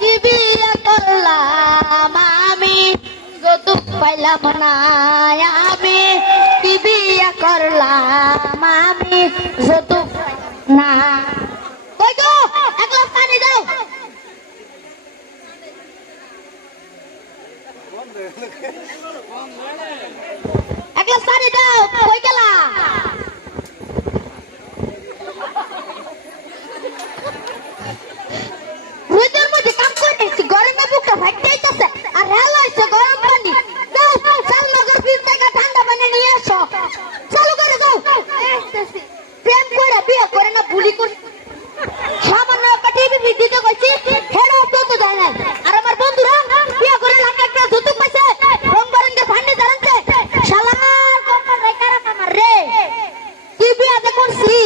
কি বিয়ে করলাম আমি, যৌতুক পাইলাম না আমি, কি বিয়ে করলাম আমি, যৌতুক না। কই গো, এক গ্লাস পানি দাও। এক গ্লাস পানি দাও, কই গেলা? রোদের মধ্যে কাম করে এসেছি, গরমে বুকটা ফাটতে যাইতেছে, আর হেলা হইছে গরম পানি। যাও চালনগর ফ্রিজ থেকে ঠান্ডা পানি নিয়ে এসো, চালু করে যাও। প্রেম করে বিয়ে করে না বুলি করে সামান্য একটা টিভি দিতে কইছি, হেডও তো দেয় না। আর আমার বন্ধুরা বিয়ে করে লাখ লাখ টাকা যৌতুক পাইছে, রং বেরঙের ফার্নিচার আনছে, শালার কম্বল রে কারা আমার রে, কি বিয়ে যে করছি।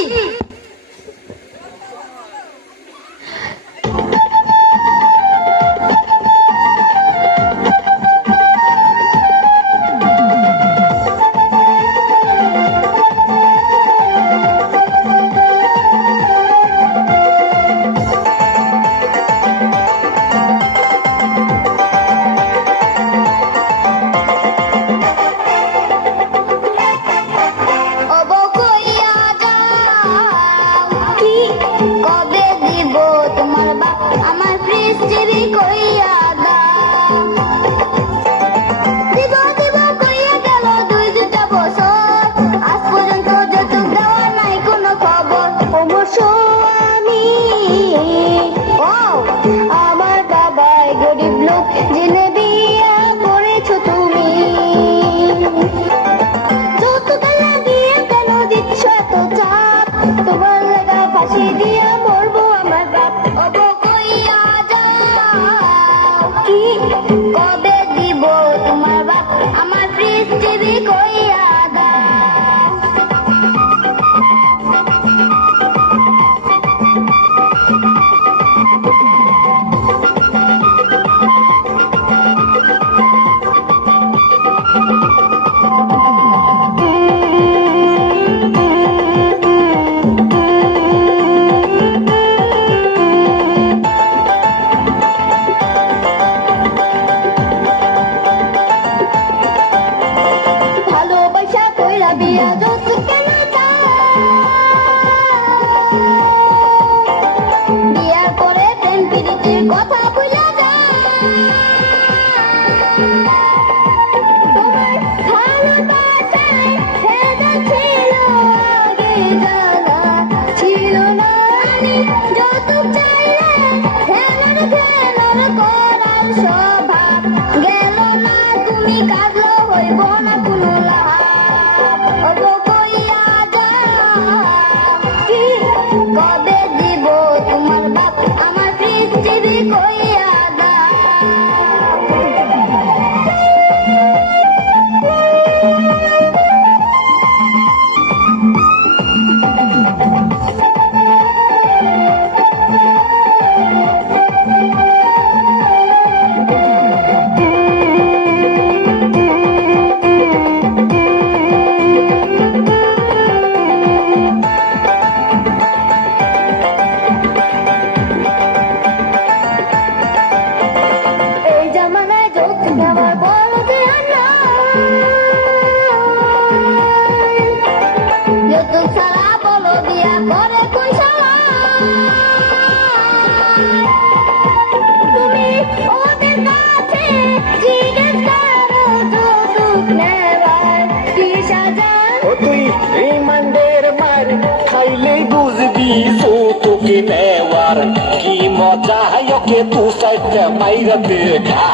কি মজা ওকে তু সাইডে মাইরা দেখা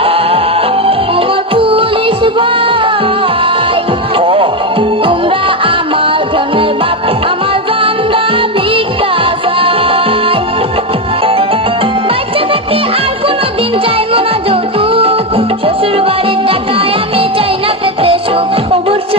আমার পুলিশ ভাই, তোমরা আমার জনের বাপ, আমার জানলা ভিক্ষা চাই। বাচ্চা থাকতে আর কোনোদিন চাইবো না যৌতুক, শ্বশুর বাড়ির টাকায় আমি চাই না পেতে সুখ। অবশ্য